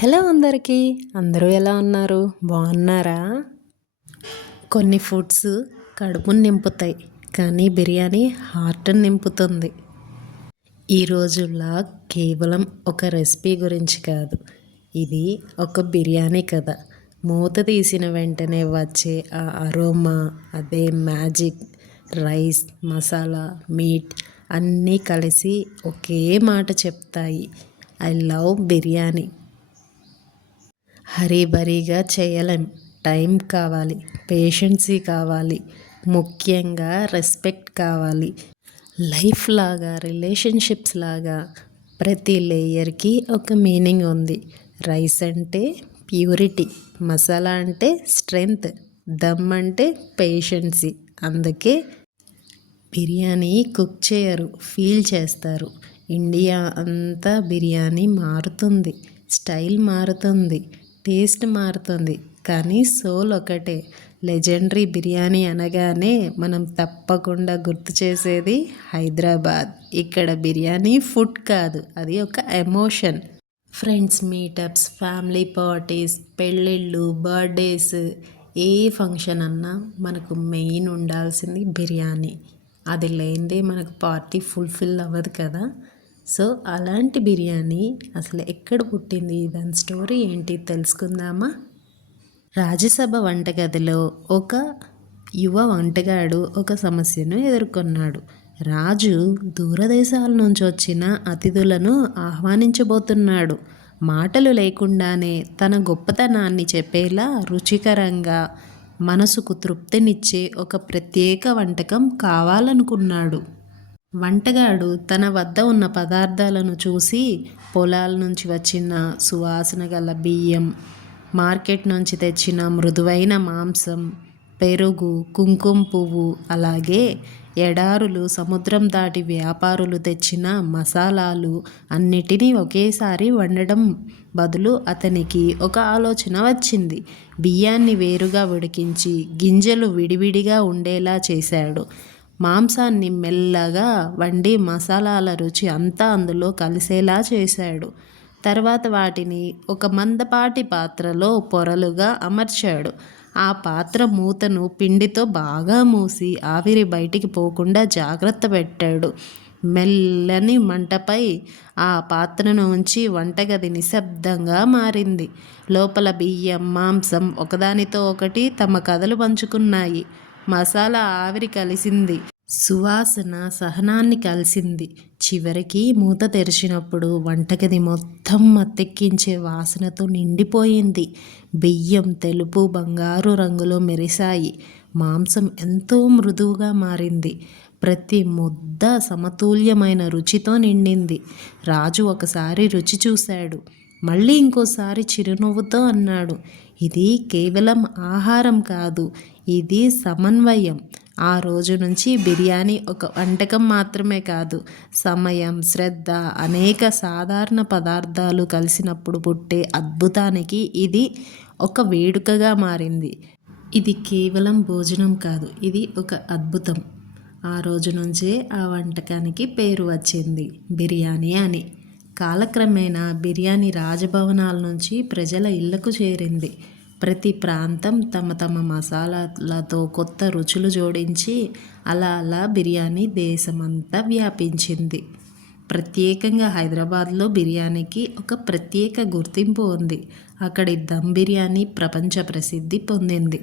Hello అందరికీ. అందరూ ఎలా ఉన్నారు? బాగున్నారా? కొన్ని ఫుడ్స్ కడుపుని నింపుతాయి, కానీ బిర్యానీ హార్ట్ని నింపుతుంది. ఈ రోజుల్లో కేవలం ఒక రెసిపీ గురించి కాదు, ఇది ఒక బిర్యానీ కథ. మూత తీసిన వెంటనే వచ్చే ఆ అరోమా, అదే మ్యాజిక్. రైస్, మసాలా, మీట్ అన్నీ కలిసి ఒకే మాట చెప్తాయి, ఐ లవ్ బిర్యానీ. హరీబరీగా చేయలేం, టైం కావాలి, పేషెన్సీ కావాలి, ముఖ్యంగా రెస్పెక్ట్ కావాలి. లైఫ్ లాగా, రిలేషన్షిప్స్ లాగా ప్రతి లేయర్కి ఒక మీనింగ్ ఉంది. రైస్ అంటే ప్యూరిటీ, మసాలా అంటే స్ట్రెంగ్త్, దమ్ అంటే పేషెన్సీ. అందుకే బిర్యానీ కుక్ చేయరు, ఫీల్ చేస్తారు. ఇండియా అంతా బిర్యానీ మారుతుంది, స్టైల్ మారుతుంది, టేస్ట్ మారుతుంది, కానీ సోల్ ఒకటే. లెజెండరీ బిర్యానీ అనగానే మనం తప్పకుండా గుర్తు చేసేది హైదరాబాద్. ఇక్కడ బిర్యానీ ఫుడ్ కాదు, అది ఒక emotion. Friends meetups, family parties, పెళ్ళిళ్ళు, బర్త్డేస్, ఏ ఫంక్షన్ అన్నా మనకు మెయిన్ ఉండాల్సింది బిర్యానీ. అది లేనిదే మనకు పార్టీ ఫుల్ఫిల్ అవ్వదు కదా. సో అలాంటి బిర్యానీ అసలు ఎక్కడ పుట్టింది, దాని స్టోరీ ఏంటి తెలుసుకుందామా? రాజ్యసభ వంటగదిలో ఒక యువ వంటగాడు ఒక సమస్యను ఎదుర్కొన్నాడు. రాజు దూరదేశాల నుంచి వచ్చిన అతిథులను ఆహ్వానించబోతున్నాడు. మాటలు లేకుండానే తన గొప్పతనాన్ని చెప్పేలా రుచికరంగా, మనసుకు తృప్తినిచ్చే ఒక ప్రత్యేక వంటకం కావాలనుకున్నాడు. వంటగాడు తన వద్ద ఉన్న పదార్థాలను చూసి, పొలాల నుంచి వచ్చిన సువాసన గల బియ్యం, మార్కెట్ నుంచి తెచ్చిన మృదువైన మాంసం, పెరుగు, కుంకుమ పువ్వు, అలాగే ఎడారులు, సముద్రం దాటి వ్యాపారులు తెచ్చిన మసాలాలు అన్నిటినీ ఒకేసారి వండడం బదులు అతనికి ఒక ఆలోచన వచ్చింది. బియ్యాన్ని వేరుగా ఉడికించి గింజలు విడివిడిగా ఉండేలా చేశాడు. మాంసాన్ని మెల్లగా వండి మసాలాల రుచి అంతా అందులో కలిసేలా చేశాడు. తర్వాత వాటిని ఒక మందపాటి పాత్రలో పొరలుగా అమర్చాడు. ఆ పాత్ర మూతను పిండితో బాగా మూసి ఆవిరి బయటికి పోకుండా జాగ్రత్త పెట్టాడు. మెల్లని మంటపై ఆ పాత్రను ఉంచి వంటగది నిశ్శబ్దంగా మారింది. లోపల బియ్యం, మాంసం ఒకదానితో ఒకటి తమ కథలు పంచుకున్నాయి. మసాలా ఆవిరి కలిసింది, సువాసన సహనాన్ని కలిసింది. చివరికి మూత తెరిచినప్పుడు వంటగది మొత్తం మత్తెక్కించే వాసనతో నిండిపోయింది. బియ్యం తెలుపు బంగారు రంగులో మెరిశాయి. మాంసం ఎంతో మృదువుగా మారింది. ప్రతి ముద్ద సమతుల్యమైన రుచితో నిండింది. రాజు ఒకసారి రుచి చూశాడు, మళ్ళీ ఇంకోసారి చిరునవ్వుతో అన్నాడు, ఇది కేవలం ఆహారం కాదు, ఇది సమన్వయం. ఆ రోజు నుంచి బిర్యానీ ఒక వంటకం మాత్రమే కాదు, సమయం, శ్రద్ధ, అనేక సాధారణ పదార్థాలు కలిసినప్పుడు పుట్టే అద్భుతానికి ఇది ఒక వేడుకగా మారింది. ఇది కేవలం భోజనం కాదు, ఇది ఒక అద్భుతం. ఆ రోజు నుంచే ఆ వంటకానికి పేరు వచ్చింది బిర్యానీ అని. కాలక్రమేణా బిర్యానీ రాజభవనాల నుంచి ప్రజల ఇళ్లకు చేరింది. ప్రతి ప్రాంతం తమ తమ మసాలాలతో కొత్త రుచులు జోడించి అలా అలా బిర్యానీ దేశమంతా వ్యాపించింది. ప్రత్యేకంగా హైదరాబాద్లో బిర్యానీకి ఒక ప్రత్యేక గుర్తింపు ఉంది. అక్కడి దమ్ బిర్యానీ ప్రపంచ ప్రసిద్ధి పొందింది.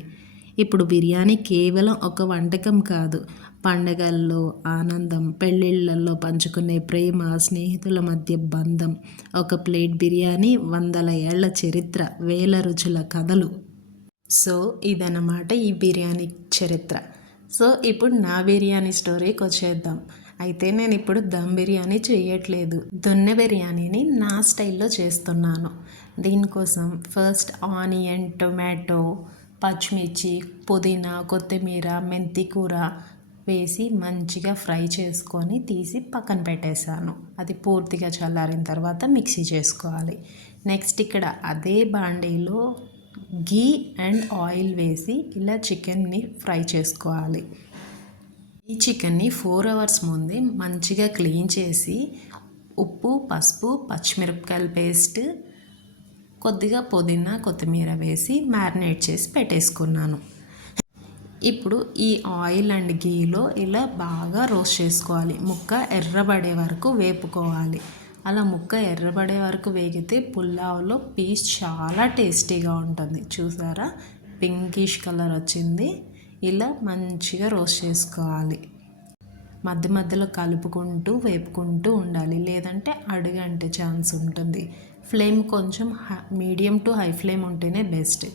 ఇప్పుడు బిర్యానీ కేవలం ఒక వంటకం కాదు, పండగల్లో ఆనందం, పెళ్ళిళ్ళల్లో పంచుకునే ప్రేమ, స్నేహితుల మధ్య బంధం. ఒక ప్లేట్ బిర్యానీ, వందల ఏళ్ల చరిత్ర, వేల రుచుల కథలు. సో ఇదన్నమాట ఈ బిర్యానీ చరిత్ర. సో ఇప్పుడు నా బిర్యానీ స్టోరీకి వచ్చేద్దాం. అయితే నేను ఇప్పుడు దమ్ బిర్యానీ చేయట్లేదు, దొన్నె బిర్యానీని నా స్టైల్లో చేస్తున్నాను. దీనికోసం ఫస్ట్ ఆనియన్, టొమాటో, పచ్చిమిర్చి, పుదీనా, కొత్తిమీర, మెంతి కూర వేసి మంచిగా ఫ్రై చేసుకొని తీసి పక్కన పెట్టేశాను. అది పూర్తిగా చల్లారిన తర్వాత మిక్సీ చేసుకోవాలి. నెక్స్ట్ ఇక్కడ అదే బాండీలో గీ అండ్ ఆయిల్ వేసి ఇలా చికెన్ని ఫ్రై చేసుకోవాలి. ఈ చికెన్ని 4 hours ముందే మంచిగా క్లీన్ చేసి ఉప్పు, పసుపు, పచ్చిమిరపకాయల పేస్ట్, కొద్దిగా పుదీనా కొత్తిమీర వేసి మ్యారినేట్ చేసి పెట్టేసుకున్నాను. ఇప్పుడు ఈ ఆయిల్ అండ్ గీలో ఇలా బాగా రోస్ట్ చేసుకోవాలి. ముక్క ఎర్రబడే వరకు వేపుకోవాలి. అలా ముక్క ఎర్రబడే వరకు వేగితే పులావ్లో పీస్ చాలా టేస్టీగా ఉంటుంది. చూసారా, పింకిష్ కలర్ వచ్చింది. ఇలా మంచిగా రోస్ట్ చేసుకోవాలి. మధ్య మధ్యలో కలుపుకుంటూ వేపుకుంటూ ఉండాలి, లేదంటే అడుగంటే ఛాన్స్ ఉంటుంది. ఫ్లేమ్ కొంచెం మీడియం టు హై ఫ్లేమ్ ఉంటేనే బెస్ట్.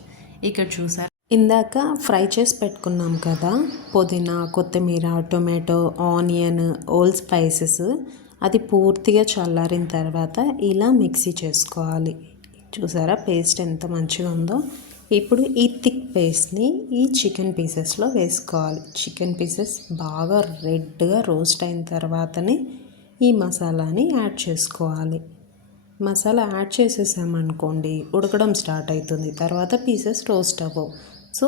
ఇక్కడ చూసారా, ఇందాక ఫ్రై చేసి పెట్టుకున్నాం కదా పుదీనా కొత్తిమీర టొమాటో ఆనియన్ ఓల్ స్పైసెస్, అది పూర్తిగా చల్లారిన తర్వాత ఇలా మిక్సీ చేసుకోవాలి. చూసారా పేస్ట్ ఎంత మంచిగా ఉందో. ఇప్పుడు ఈ థిక్ పేస్ట్ని ఈ చికెన్ పీసెస్లో వేసుకోవాలి. చికెన్ పీసెస్ బాగా రెడ్గా రోస్ట్ అయిన తర్వాతనే ఈ మసాలాని యాడ్ చేసుకోవాలి. మసాలా యాడ్ చేసేసామనుకోండి ఉడకడం స్టార్ట్ అవుతుంది, తర్వాత పీసెస్ రోస్ట్ అవ్వవు. సో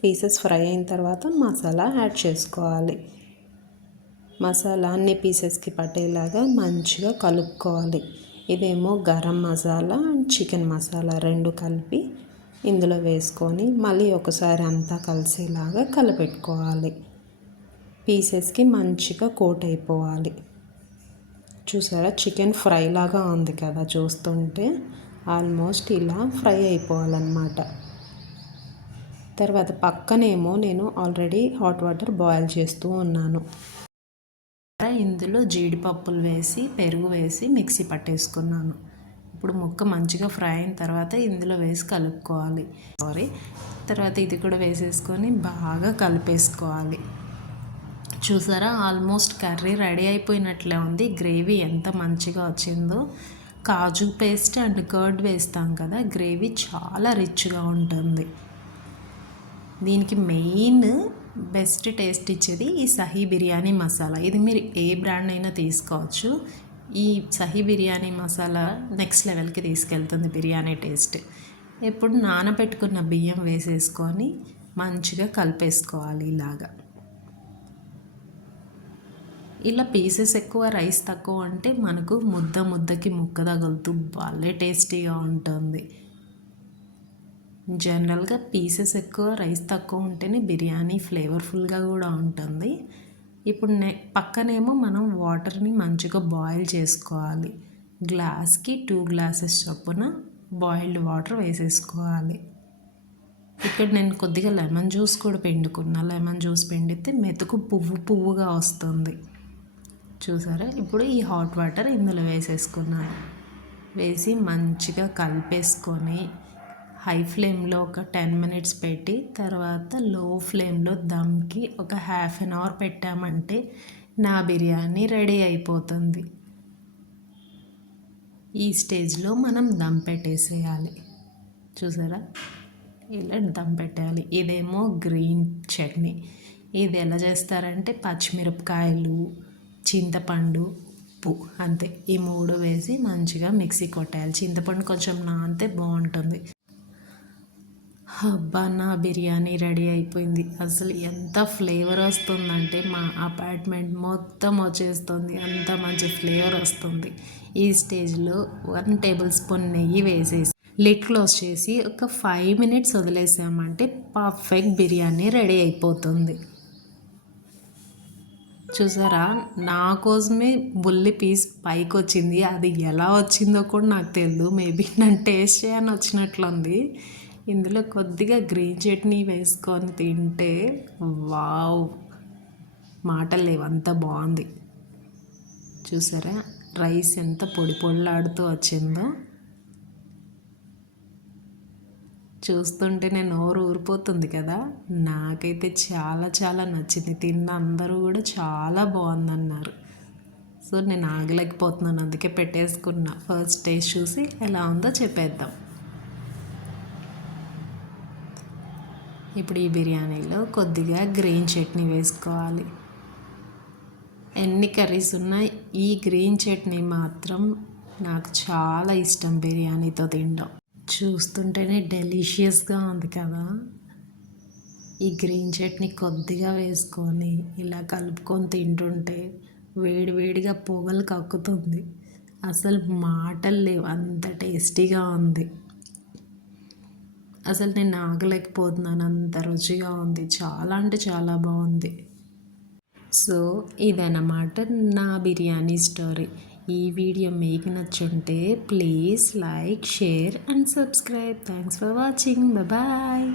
పీసెస్ ఫ్రై అయిన తర్వాత మసాలా యాడ్ చేసుకోవాలి. మసాలా అన్ని పీసెస్కి పట్టేలాగా మంచిగా కలుపుకోవాలి. ఇదేమో గరం మసాలా అండ్ చికెన్ మసాలా రెండు కలిపి ఇందులో వేసుకొని మళ్ళీ ఒకసారి అంతా కలిసేలాగా కలిపెట్టుకోవాలి. పీసెస్కి మంచిగా కోట్ అయిపోవాలి. చూసారా చికెన్ ఫ్రై లాగా ఉంది కదా, చూస్తుంటే ఆల్మోస్ట్ ఇలా ఫ్రై అయిపోవాలన్నమాట. తర్వాత పక్కనేమో నేను ఆల్రెడీ హాట్ వాటర్ బాయిల్ చేస్తూ ఉన్నాను. ఇందులో జీడిపప్పులు వేసి పెరుగు వేసి మిక్సీ పట్టేసుకున్నాను. ఇప్పుడు ముక్క మంచిగా ఫ్రై అయిన తర్వాత ఇందులో వేసి కలుపుకోవాలి. తర్వాత ఇది కూడా వేసేసుకొని బాగా కలిపేసుకోవాలి. చూసారా ఆల్మోస్ట్ కర్రీ రెడీ అయిపోయినట్లే ఉంది. గ్రేవీ ఎంత మంచిగా వచ్చిందో. కాజు పేస్ట్ అండ్ కర్డ్ వేస్తాం కదా, గ్రేవీ చాలా రిచ్గా ఉంటుంది. దీనికి మెయిన్ బెస్ట్ టేస్ట్ ఇచ్చేది ఈ సహీ బిర్యానీ మసాలా. ఇది మీరు ఏ బ్రాండ్ అయినా తీసుకోవచ్చు. ఈ సహీ బిర్యానీ మసాలా నెక్స్ట్ లెవెల్కి తీసుకెళ్తుంది బిర్యానీ టేస్ట్. ఇప్పుడు నానబెట్టుకున్న బియ్యం వేసేసుకొని మంచిగా కలిపేసుకోవాలి. ఇలా పీసెస్ ఎక్కువ రైస్ తక్కువ అంటే మనకు ముద్దకి ముక్క తగులుతూ భలే టేస్టీగా ఉంటుంది. జనరల్గా పీసెస్ ఎక్కువ రైస్ తక్కువ ఉంటేనే బిర్యానీ ఫ్లేవర్ఫుల్గా కూడా ఉంటుంది. ఇప్పుడు పక్కనేమో మనం వాటర్ని మంచిగా బాయిల్ చేసుకోవాలి. గ్లాస్కి 2 గ్లాసెస్ చొప్పున బాయిల్డ్ వాటర్ వేసేసుకోవాలి. ఇక్కడ నేను కొద్దిగా లెమన్ జ్యూస్ కూడా పిండుకున్నా. లెమన్ జ్యూస్ పిండితే మెతుకు పువ్వుగా వస్తుంది. చూసారా, ఇప్పుడు ఈ హాట్ వాటర్ ఇందులో వేసేసుకున్నాను. వేసి మంచిగా కలిపేసుకొని హై ఫ్లేమ్లో ఒక 10 మినిట్స్ పెట్టి తర్వాత లో ఫ్లేమ్లో దమ్కి ఒక ½ అన్ అవర్ పెట్టామంటే నా బిర్యానీ రెడీ అయిపోతుంది. ఈ స్టేజ్లో మనం దమ్ పెట్టేసేయాలి. చూసారా, ఇలా దమ్ పెట్టేయాలి. ఇదేమో గ్రీన్ చట్నీ. ఇది ఎలా చేస్తారంటే పచ్చిమిరపకాయలు చింతపండు ఉప్పు అంతే, ఈ 3 వేసి మంచిగా మిక్సీ కొట్టేయాలి. చింతపండు కొంచెం నానితే బాగుంటుంది. అబ్బా, నా బిర్యానీ రెడీ అయిపోయింది. అసలు ఎంత ఫ్లేవర్ వస్తుందంటే మా అపార్ట్మెంట్ మొత్తం వచ్చేస్తుంది. అంత మంచి ఫ్లేవర్ వస్తుంది. ఈ స్టేజ్లో 1 టేబుల్ స్పూన్ నెయ్యి వేసేసి లిడ్ క్లోజ్ చేసి ఒక 5 మినిట్స్ వదిలేసామంటే పర్ఫెక్ట్ బిర్యానీ రెడీ అయిపోతుంది. చూసారా, నా కోసమే బుల్లి పీస్ పైకి వచ్చింది. అది ఎలా వచ్చిందో కూడా నాకు తెలియదు. మేబీ నన్ను టేస్ట్ చేయని వచ్చినట్లుంది. ఇందులో కొద్దిగా గ్రీన్ చట్నీ వేసుకొని తింటే వావ్, మాటలు లేవు, అంత బాగుంది. చూసారా రైస్ ఎంత పొడిలాడుతూ వచ్చిందో. చూస్తుంటేనే నోరు ఊరిపోతుంది కదా. నాకైతే చాలా నచ్చింది. తిన్న అందరూ కూడా చాలా బాగుందన్నారు. సో నేను ఆగలేకపోతున్నాను, అందుకే పెట్టేసుకున్నా. ఫస్ట్ టేస్ట్ చూసి ఎలా ఉందో చెప్పేద్దాం. ఇప్పుడు ఈ బిర్యానీలో కొద్దిగా గ్రీన్ చట్నీ వేసుకోవాలి. ఎన్ని కర్రీస్ ఉన్నా ఈ గ్రీన్ చట్నీ మాత్రం నాకు చాలా ఇష్టం బిర్యానీతో తినడం. చూస్తుంటేనే డెలిషియస్గా ఉంది కదా. ఈ గ్రీన్ చట్నీ కొద్దిగా వేసుకొని ఇలా కలుపుకొని తింటుంటే వేడిగా పొగలు కక్కుతుంది. అసలు మాటలు లేవు, అంత టేస్టీగా ఉంది. అసలు నేను ఆగలేకపోతున్నాను, అంత రుచిగా ఉంది. చాలా అంటే చాలా బాగుంది. సో ఇదన్నమాట నా బిర్యానీ స్టోరీ. ఈ వీడియో మీకు నచ్చుంటే please like, share and subscribe. Thanks for watching. Bye.